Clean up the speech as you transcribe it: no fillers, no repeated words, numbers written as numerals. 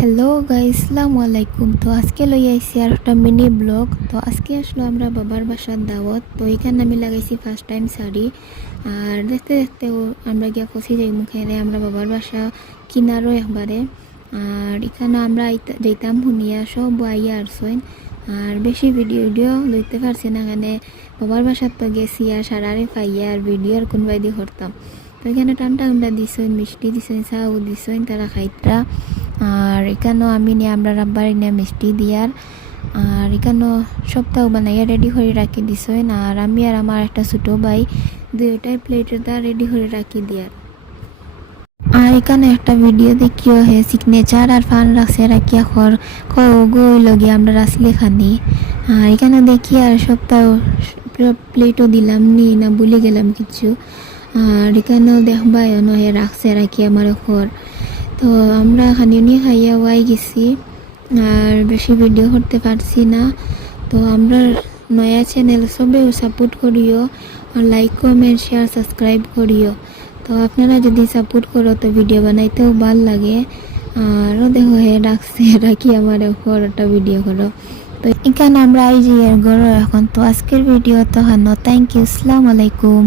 Hello guys, আসসালামু আলাইকুম। তো আজকে লই আইছি আর একটা মিনি ব্লগ। তো আজকে আসলো আমরা বাবার বাসার দাওয়াত। তো এখানে আমি লাগাইছি ফার্স্ট টাইম শাড়ি। আর দেখতে দেখতে আমরা গিয়া ফসি যাই মুখেরে আমরা বাবার বাসা কিনারও একবারে। আর এখানে আমরা যাইতাম শুনিয়া সব আইয়া আসইন। আর বেশি ভিডিও লইতে পারছি না, এখানে বাবার বাসার তো গেছি আর সারারে পাইয়া আর ভিডিও আর কোনবাই দিয়ে করতাম। তো এখানে টান্টা উন্ডা দিছইন, মিষ্টি দিছইন, চাও দিছইন, তারা খাইতরা। আর এখানেও আমি নিয়ে আমরা রাব্বার নিয়ে মিষ্টি দিয়ার। আর এখানেও সপ্তাহ বানাইয়া রেডি করে রাখি দিছইন। আর আমি আর আমার একটা ছোটো ভাই দুইটাই প্লেটটা রেডি করে রাখি দিয়ার। আর এখানে একটা ভিডিও দেখিও হে সিগনেচার আর ফান রাখছে রাখিয়া খর গই লগে আমরা রাসলে খানি। আর এখানে দেখি আর সপ্তাহ প্লেটও দিলাম নি না ভুলে গেলাম কিছু। আর এখানেও দেখবাই হে রাখছে রাখি আমার খর। তো আমরা খানি নিয়ে খাইয়া ওয়াই গেছি আর বেশি ভিডিও করতে পারছি না। তো আমরা নয়া চ্যানেল সবেও সাপোর্ট করিও, লাইক কমেন্ট শেয়ার সাবস্ক্রাইব করিও। তো আপনারা যদি সাপোর্ট করো তো ভিডিও বানাইতেও ভাল লাগে। আরও দেখো হে রাখছে রাখি আমার ওপর একটা ভিডিও করো। তো এখানে আমরা আই যে ঘর এখন। তো আজকের ভিডিও তো হানো, থ্যাংক ইউ, আসসালামু আলাইকুম।